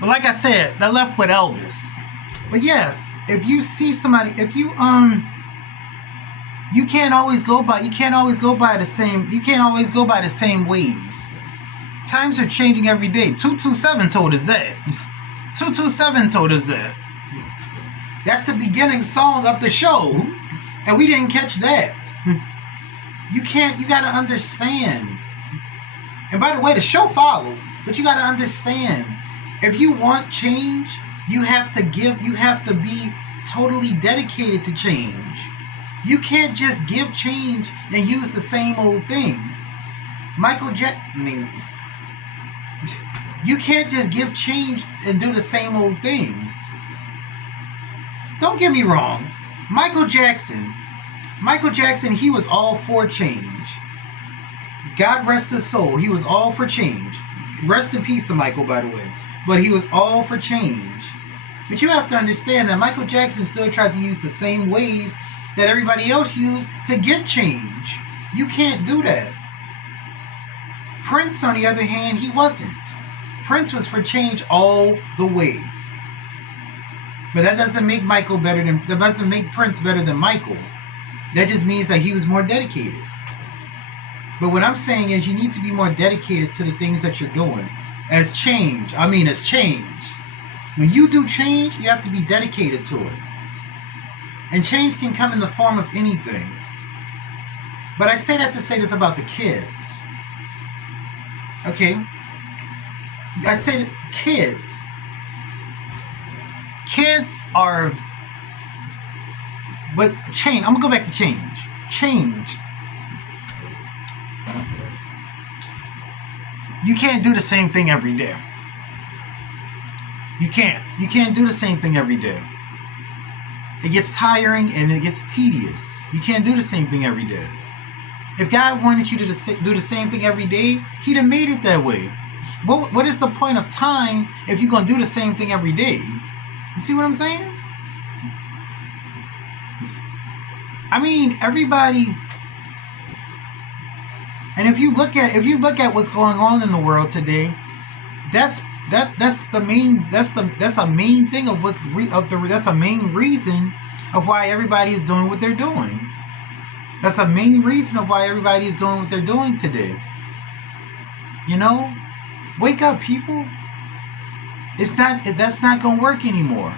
But like I said, they left with Elvis. But yes, if you see somebody, if you you can't always go by the same ways. Times are changing every day. 227 told us that. 227 told us that. That's the beginning song of the show, and we didn't catch that. You gotta understand. And by the way, the show followed, but you gotta understand. If you want change, you have to be totally dedicated to change. You can't just give change and use the same old thing. You can't just give change and do the same old thing. Don't get me wrong. Michael Jackson, he was all for change. God rest his soul. He was all for change. Rest in peace to Michael, by the way. But he was all for change. But you have to understand that Michael Jackson still tried to use the same ways that everybody else used to get change. You can't do that. Prince, on the other hand, he wasn't. Prince was for change all the way. But that doesn't make Prince better than Michael. That just means that he was more dedicated. But what I'm saying is you need to be more dedicated to the things that you're doing. As change. When you do change, you have to be dedicated to it. And change can come in the form of anything. But I say that to say this about the kids. Okay? I say that kids are... But change, I'm going to go back to change. Change. You can't do the same thing every day. You can't do the same thing every day. It gets tiring and it gets tedious. You can't do the same thing every day. If God wanted you to do the same thing every day, He'd have made it that way. What is the point of time if you're going to do the same thing every day? You see what I'm saying? I mean, everybody... And if you look at what's going on in the world today, that's a main thing of that's a main reason of why everybody is doing what they're doing. That's a main reason of why everybody is doing what they're doing today. You know, wake up, people. That's not gonna work anymore.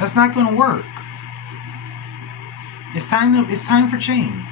That's not gonna work. It's time for change.